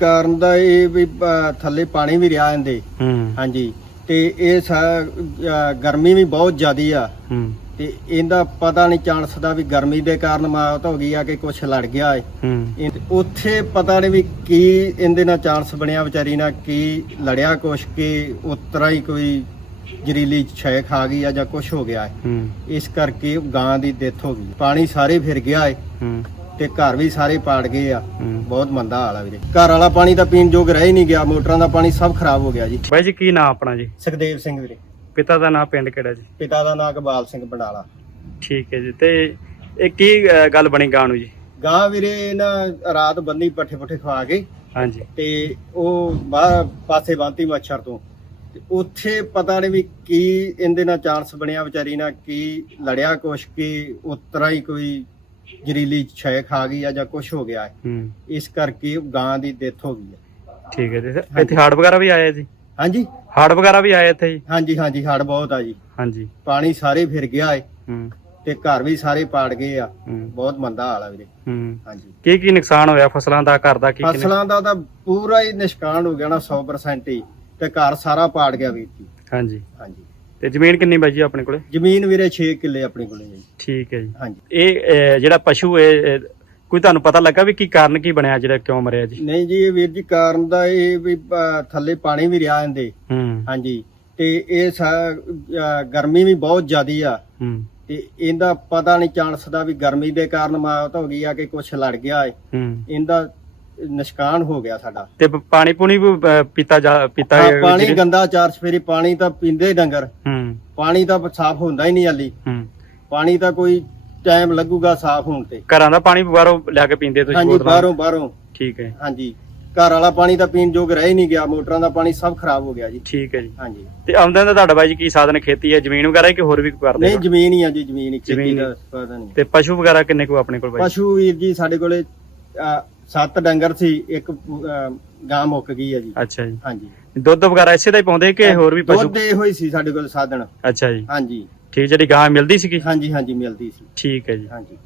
ਕਾਰਨ ਦਾ ਇਹ ਵੀ ਅ, ਥੱਲੇ ਪਾਣੀ ਵੀ ਰਿਹਾ ਇਹਦੇ। ਹੂੰ। ਹਾਂਜੀ। ਤੇ ਇਹ ਸਾ- ਅ, ਗਰਮੀ ਵੀ ਬਹੁਤ ਜ਼ਿਆਦੀ ਆ। ਹੂੰ। ਤੇ ਇਹਦਾ ਪਤਾ ਨਹੀਂ ਚਾਂਸ ਦਾ ਵੀ ਗਰਮੀ ਦੇ ਕਾਰਨ ਮੌਤ ਹੋ ਗਈ ਆ ਕਿ ਕੁਝ ਲੜ ਗਿਆ ਏ। ਹੂੰ। ਇਹ- ਉੱਥੇ ਪਤਾ ਨਹੀਂ ਵੀ ਕੀ ਇਹਦੇ ਨਾਲ ਚਾਂਸ ਬਣਿਆ ਵਿਚਾਰੀ ਨਾਲ ਕੀ ਲੜਿਆ ਕੁਛ ਕਿ ਉਤਰਾ ਹੀ ਕੋਈ ਜ਼ਰੀਲੀ ਸ਼ੈ ਖਾ ਗਈ ਆ ਜਾਂ ਕੁਝ ਹੋ ਗਿਆ ਏ। ਹੂੰ। ਇਸ ਕਰਕੇ ਗਾਂ ਦੀ ਡੈਥ ਹੋ ਗਈ। ਪਾਣੀ ਸਾਰੇ ਫਿਰ ਗਿਆ ਏ। ਹੂੰ। ਤੇ ਘਰ ਵੀ ਸਾਰੇ ਪਾੜ ਗਏ ਆ। ਬਹੁਤ ਮੰਦਾ ਹਾਲ ਆ ਵੀਰੇ। ਘਰ ਵਾਲਾ ਪਾਣੀ ਤਾਂ ਪੀਣ ਯੋਗ ਰਹਿ ਹੀ ਨਹੀਂ ਗਿਆ ਮੋਟਰਾਂ ਦਾ ਪਾਣੀ ਸਭ ਖਰਾਬ ਹੋ ਗਿਆ ਜੀ। ਬਾਈ ਜੀ ਕੀ ਨਾਮ ਆਪਣਾ ਜੀ? ਸੁਖਦੇਵ ਸਿੰਘ ਵੀਰੇ। ਪਿਤਾ ਦਾ ਨਾਮ ਪਿੰਡ ਕਿਹੜਾ ਜੀ? ਪਿਤਾ ਦਾ ਨਾਂ ਕਬਾਲ ਸਿੰਘ ਬੰਡਾਲਾ। ਠੀਕ ਹੈ ਜੀ ਤੇ ਇਹ ਕੀ ਗੱਲ ਬਣੀ ਗਾਂ ਨੂੰ ਜੀ? ਗਾਂ ਵੀਰੇ ਨਾ ਰਾਤ ਬੰਦੀ ਪੱਠੇ ਪੁੱਠੇ ਖਵਾ ਕੇ ਹਾਂਜੀ। ਤੇ ਉਹ ਬਾਹਰ ਪਾਸੇ ਬੰਤੀ ਮੱਛਰ ਤੋਂ। ਤੇ ਉੱਥੇ ਪਤਾ ਨਹੀਂ ਵੀ ਕੀ ਇਹਦੇ ਨਾਲ ਚਾਂਸ ਬਣਿਆ ਵਿਚਾਰੀ ਨਾਲ ਕੀ ਲੜਿਆ ਕੁਛ ਕਿ ਉਤਰਾ ਹੀ ਕੋਈ ਜ਼ਰੀਲੀ ਸ਼ੈ ਖਾ ਗਈ ਆ ਜਾਂ ਕੁਝ ਹੋ ਗਿਆ। ਹੂੰ। ਇਸ ਕਰਕੇ ਗਾਂ ਦੀ ਡੈਥ ਹੋ ਗਈ ਹੈ। ਠੀਕ ਹੈ ਜੀ। ਤੇ ਇੱਥੇ ਹਾੜ ਵਗੈਰਾ ਵੀ ਆਇਆ ਜੀ? ਹਾਂਜੀ। ਹਾੜ ਵਗੈਰਾ ਵੀ ਆਏ ਇੱਥੇ ਜੀ? ਹਾਂਜੀ ਹਾਂਜੀ ਹੜ ਬਹੁਤ ਆ ਜੀ। ਹਾਂਜੀ। ਪਾਣੀ ਸਾਰੇ ਫਿਰ ਗਿਆ ਏ ਹੂੰ। ਤੇ ਘਰ ਵੀ ਸਾਰੇ ਪਾੜ ਗਏ ਆ। ਹੂੰ। ਬਹੁਤ ਮੰਦਾ ਹਾਲ ਆ ਵੀਰੇ। ਹੂੰ। ਹਾਂਜੀ। ਕੀ ਕੀ ਨੁਕਸਾਨ ਹੋਇਆ ਫਸਲਾਂ ਦਾ ਘਰ ਦਾ? ਕੀ ਕੀ ਫਸਲਾਂ ਦਾ ਤਾਂ ਪੂਰਾ ਹੀ ਨਿਸ਼ਕਾਨ ਹੋ ਗਿਆ ਨਾ 100% ਹੀ ਤੇ ਘਰ ਸਾਰਾ ਪਾੜ ਗਿਆ ਵੀਰ ਜੀ। ਹਾਂਜੀ। ਹਾਂਜੀ। ਤੇ ਜ਼ਮੀਨ ਕਿੰਨੀ ਬਾਈ ਜੀ ਆਪਣੇ ਕੋਲੇ? ਜ਼ਮੀਨ ਵੀਰੇ 6 ਕਿੱਲੇ ਆਪਣੇ ਕੋਲੇ ਜੀ। ਠੀਕ ਹੈ ਜੀ। ਹਾਂਜੀ। ਇਹ ਅਹ, ਜਿਹੜਾ ਪਸ਼ੂ ਇਹ ਇਹ, ਕੋਈ ਤੁਹਾਨੂੰ ਪਤਾ ਲੱਗਾ ਵੀ ਕੀ ਕਾਰਨ ਕੀ ਬਣਿਆ ਜਿਹੜਾ ਕਿਉਂ ਮਰਿਆ ਜੀ? ਨਹੀਂ ਜੀ ਇਹ ਵੀਰ ਜੀ ਕਾਰਨ ਦਾ ਇਹ ਵੀ ਅ, ਥੱਲੇ ਪਾਣੀ ਵੀ ਰਿਹਾ ਇਹਦੇ। ਹੂੰ। ਹਾਂਜੀ। ਤੇ ਇਹ ਸਾ- ਅ, ਗਰਮੀ ਵੀ ਬਹੁਤ ਜ਼ਿਆਦੀ ਆ। ਹੂੰ। ਤੇ ਇਹਦਾ ਪਤਾ ਨਹੀਂ ਚਾਂਸ ਦਾ ਵੀ ਗਰਮੀ ਦੇ ਕਾਰਨ ਮੌਤ ਹੋ ਗਈ ਆ ਕਿ ਕੁਝ ਲੜ ਗਿਆ ਏ। ਹੂੰ। ਇਹਦਾ ਨਿਸ਼ਕਾਨ ਹੋ ਗਿਆ ਸਾਡਾ। ਤੇ ਪ- ਪਾਣੀ ਪੂਣੀ ਵੀ ਅਹ, ਪੀਤਾ ਜਾ ਪੀਤਾ ਹਾਂ, ਪਾਣੀ ਜਿਹੜੇ- ਗੰਦਾ ਚਾਰ ਸਫੇਰੀ ਪਾਣੀ ਤਾਂ ਪੀਂਦੇ ਹੀ ਡੰਗਰ। ਹੂੰ। ਪਾਣੀ ਤਾਂ ਸਾਫ਼ ਹੁੰਦਾ ਹੀ ਨਹੀਂ ਹਾਲੀ। ਹੂੰ। ਪਾਣੀ ਤਾਂ ਕੋਈ ਟਾਈਮ ਲੱਗੂਗਾ ਸਾਫ਼ ਹੋਣ ਤੇ। ਘਰਾਂ ਦਾ ਪਾਣੀ ਬਾਹਰੋਂ ਲਿਆ ਕੇ ਪੀਂਦੇ ਤੁਸੀਂ ਹਾਂਜੀ ਬੋਤਲਾਂ? ਬਾਹਰੋਂ ਬਾਹਰੋਂ। ਠੀਕ ਹੈ। ਹਾਂਜੀ। ਘਰ ਵਾਲਾ ਪਾਣੀ ਤਾਂ ਪੀਣ ਯੋਗ ਰਹਿ ਹੀ ਨਹੀਂ ਗਿਆ। ਮੋਟਰਾਂ ਦਾ ਪਾਣੀ ਸਭ ਖਰਾਬ ਹੋ ਗਿਆ ਜੀ। ਠੀਕ ਹੈ ਜੀ। ਹਾਂਜੀ। ਤੇ ਆਮਦਨ ਦਾ ਤੁਹਾਡਾ ਬਾਈ ਜੀ ਕੀ ਸਾਧਨ ਖੇਤੀ ਹੈ ਜ਼ਮੀਨ ਵਗੈਰਾ ਹੈ ਕਿ ਹੋਰ ਵੀ ਕੋਈ ਕਰਦੇ ਨਹੀਂ ਹੋ? ਜ਼ਮੀਨ ਹੀ ਆ ਜੀ ਜ਼ਮੀਨ ਹੀ ਖੇਤੀ ਜ਼ਮੀਨ ਦਾ ਪਤਾ ਨਹੀਂ ਤੇ ਪਸ਼ੂ ਵਗੈਰਾ ਕਿੰਨੇ ਕੋ ਆਪਣੇ ਕੋਲ ਬਾਈ ਪਸ਼ੂ ਵੀਰ ਜੀ ਸਾਡੇ ਕੋਲੇ ਸੱਤ ਡੰਗਰ ਸੀ ਇੱਕ ਗਾਂ ਮੁੱਕ ਗਈ ਹੈ ਜੀ ਅੱਛਾ ਜੀ। ਹਾਂਜੀ। ਦੁੱਧ ਵਗੈਰਾ ਇਸੇ ਦਾ ਹੀ ਪਾਉਂਦੇ ਕਿ ਹੋਰ ਵੀ ਪਸ਼ੂ? ਦੁੱਧ ਇਹੋ ਹੀ ਸੀ ਸਾਡੇ ਕੋਲ ਸਾਧਨ। ਅੱਛਾ ਜੀ। ਹਾਂਜੀ। ਠੀਕ ਜਿਹੜੀ ਗਾਂ ਮਿਲਦੀ ਸੀਗੀ? ਹਾਂਜੀ ਹਾਂਜੀ ਮਿਲਦੀ ਸੀ। ਠੀਕ ਹੈ ਜੀ। ਹਾਂਜੀ।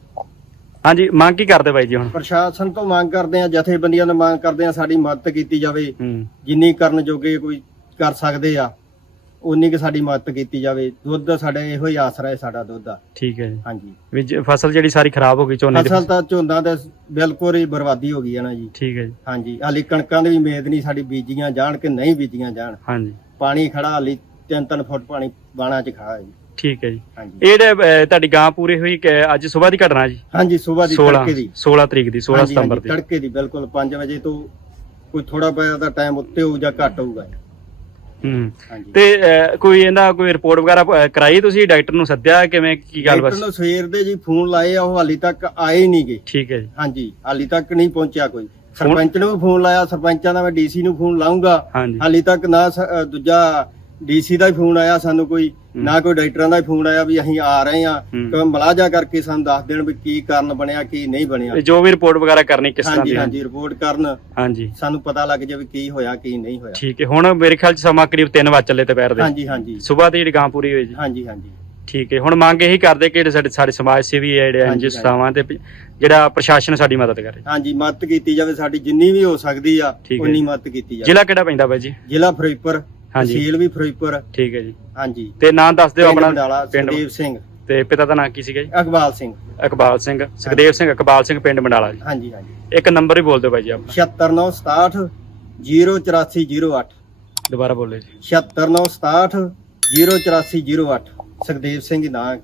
ਹਾਂਜੀ ਮੰਗ ਕੀ ਕਰਦੇ ਬਾਈ ਜੀ ਹੁਣ? ਪ੍ਰਸ਼ਾਸਨ ਤੋਂ ਮੰਗ ਕਰਦੇ ਆ ਜਥੇਬੰਦੀਆਂ ਤੋਂ ਮੰਗ ਕਰਦੇ ਆ ਸਾਡੀ ਮਦਦ ਕੀਤੀ ਜਾਵੇ। ਹੂੰ। ਜਿੰਨੀ ਕਰਨ ਜੋਗੇ ਕੋਈ ਕਰ ਸਕਦੇ ਆ। ਉਨੀ ਕਿ ਸਾਡੀ ਮਦਦ ਕੀਤੀ ਜਾਵੇ। ਦੁੱਧ ਸਾਡੇ ਇਹੋ ਹੀ ਆਸਰਾ ਹੈ ਸਾਡਾ ਦੁੱਧ ਦਾ। ਠੀਕ ਹੈ ਜੀ। ਹਾਂਜੀ। ਵੀ ਜ- ਫਸਲ ਜਿਹੜੀ ਸਾਰੀ ਖਰਾਬ ਹੋ ਗਈ ਝੋਨੇ ਦੀ ਫਸਲ ਤਾਂ ਝੋਨਾ ਤੇ ਬਿਲਕੁਲ ਹੀ ਬਰਬਾਦੀ ਹੋ ਗਈ ਹੈ ਨਾ ਜੀ। ਠੀਕ ਹੈ ਜੀ। ਹਾਂਜੀ। ਹਾਲੀ ਕਣਕਾਂ ਦੀ ਵੀ ਉਮੀਦ ਨਹੀਂ ਸਾਡੀ ਬੀਜੀਆਂ ਜਾਣ ਕਿ ਨਹੀਂ ਬੀਜੀਆਂ ਜਾਣ। ਹਾਂਜੀ। ਪਾਣੀ ਖੜਾ ਹਾਲੀ 3-3 ਫੁੱਟ ਪਾਣੀ ਬਾਣਾ ਚ ਖੜਾ ਹੈ ਜੀ। ਠੀਕ ਹੈ ਜੀ। ਹਾਂਜੀ। ਇਹ ਜਿਹੜੇ ਅਹ, ਤੁਹਾਡੀ ਗਾਂ ਪੂਰੀ ਹੋਈ ਕਿ ਅੱਜ ਸਵੇਰ ਦੀ ਘਟਨਾ ਜੀ? ਹਾਂਜੀ ਸਵੇਰ ਦੀ 16 ਤੜਕੇ ਦੀ। 16 ਤਰੀਕ ਦੀ 16 ਹਾਂਜੀ, ਹਾਂਜੀ, ਸਤੰਬਰ ਦੀ। ਤੜਕੇ ਦੀ ਬਿਲਕੁਲ 5 ਵਜੇ ਤੋਂ ਕੋਈ ਥੋੜਾ ਦਾ ਟਾਈਮ ਉੱਤੇ ਹੋਊ ਜਾਂ ਘੱਟ ਹੋਊਗਾ। ਹੂੰ। ਹਾਂਜੀ। ਤੇ ਅਹ, ਕੋਈ ਇਹਦਾ ਕੋਈ ਰਿਪੋਰਟ ਵਗੈਰਾ ਅਹ, ਕਰਾਈ ਤੁਸੀਂ? ਡਾਕਟਰ ਨੂੰ ਸੱਦਿਆ? ਕਿਵੇਂ ਕੀ ਗੱਲ ਡਾਕਟਰ ਬਸ? ਨੂੰ ਸਵੇਰ ਦੇ ਜੀ ਫੋਨ ਲਾਏ ਆ ਉਹ ਹਾਲੀ ਤੱਕ ਆਏ ਨਹੀਂ ਗਏ ਠੀਕ ਹੈ ਜੀ। ਹਾਂਜੀ ਹਾਲੀ ਤੱਕ ਨਹੀਂ ਪਹੁੰਚਿਆ ਕੋਈ। ਸਰਪੰਚ ਨੂੰ ਵੀ ਫੋਨ ਲਾਇਆ ਸਰਪੰਚਾਂ ਦਾ ਮੈਂ ਡੀਸੀ ਨੂੰ ਫੋਨ ਲਾਉਂਗਾ ਹਾਂਜੀ। ਹਾਲੀ ਤੱਕ ਨਾ ਸ- ਅ, ਦੂਜਾ ਡੀਸੀ ਦਾ ਹੀ ਫੋਨ ਆਇਆ ਸਾਨੂੰ ਕੋਈ। ਨਾ ਕੋਈ ਡਾਕਟਰਾਂ ਦਾ ਫੋਨ ਆਇਆ ਵੀ ਅਸੀਂ ਆ ਰਹੇ ਆ। ਤੇ ਮਲਾਜਾ ਕਰਕੇ ਸਾਨੂੰ ਦੱਸ ਦੇਣ ਵੀ ਕੀ ਕਾਰਨ ਬਣਿਆ ਕੀ ਨਹੀਂ ਬਣਿਆ। ਜੋ ਵੀ ਰਿਪੋਰਟ ਵਗੈਰਾ ਕਰਨੀ ਕਿਸ ਤਰ੍ਹਾਂ ਹਾਂਜੀ ਦੀ ਹੈ? ਹਾਂਜੀ ਰਿਪੋਰਟ ਕਰਨ। ਹਾਂਜੀ। ਸਾਨੂੰ ਪਤਾ ਲੱਗ ਜਾਵੇ ਕੀ ਹੋਇਆ ਕੀ ਨਹੀਂ ਹੋਇਆ। ਠੀਕ ਹੈ ਹੁਣ ਮੇਰੇ ਖਿਆਲ ਚ ਸਮਾਂ ਕਰੀਬ 3 ਵਜੇ ਚੱਲੇ ਦੁਪਹਿਰ ਦੇ। ਹਾਂਜੀ ਹਾਂਜੀ। ਸਵੇਰ ਦੀ ਜਿਹੜੀ ਗਾਂ ਪੂਰੀ ਹੋਈ ਜੀ। ਹਾਂਜੀ ਹਾਂਜੀ। ਠੀਕ ਹੈ ਹੁਣ ਮੰਗ ਇਹੀ ਕਰਦੇ ਕਿ ਜਿਹੜੇ ਸਾਡੇ ਸਾਡੇ ਸਮਾਜ ਸੇਵੀ ਹੈ ਜਿਹੜੇ ਹਾਂਜੀ, ਐਨਜੀ ਸੰਸਥਾਵਾਂ ਤੇ ਜਿਹੜਾ ਪ੍ਰਸ਼ਾਸਨ ਸਾਡੀ ਮਦਦ ਕਰੇ। ਹਾਂਜੀ ਮਦਦ ਕੀਤੀ ਜਾਵੇ ਸਾਡੀ ਜਿੰਨੀ ਵੀ ਹੋ ਸਕਦੀ ਆ ਉਨੀ। ਮਦਦ ਕੀਤੀ ਜਾਵੇ। ਜ਼ਿਲ੍ਹਾ ਕਿਹੜਾ ਪੈਂਦਾ ਬਾਈ ਜੀ? ਜ਼ਿਲ੍ਹਾ ਫਿਰੋਜ਼ਪੁਰ। ਹਾਂਜੀ। ਤਹਿਸੀਲ ਵੀ ਫਿਰੋਜ਼ਪੁਰ। ਠੀਕ ਹੈ ਜੀ। ਹਾਂਜੀ। ਤੇ ਨਾਂ ਦੱਸ ਦਿਓ ਪਿੰਡ ਆਪਣਾ ਮੰਡਾਲਾ ਸੁਖਦੇਵ ਸਿੰਘ। ਤੇ ਪਿਤਾ ਦਾ ਨਾਂ ਕੀ ਸੀਗਾ ਜੀ? ਅਕਬਾਲ ਸਿੰਘ। ਇਕਬਾਲ ਸਿੰਘ ਸੁਖਦੇਵ ਸਿੰਘ ਇਕਬਾਲ ਸਿੰਘ ਪਿੰਡ ਮੰਡਾਲਾ ਜੀ। ਹਾਂਜੀ ਹਾਂਜੀ। ਇੱਕ ਨੰਬਰ ਹੀ ਬੋਲ ਦਿਓ ਬਾਈ ਜੀ ਆਪਣਾ। 76967 08408 ਦੁਬਾਰਾ ਬੋਲੇ ਜੀ। 76967 08408 ਸੁਖਦੇਵ ਸਿੰਘ ਨਾਂ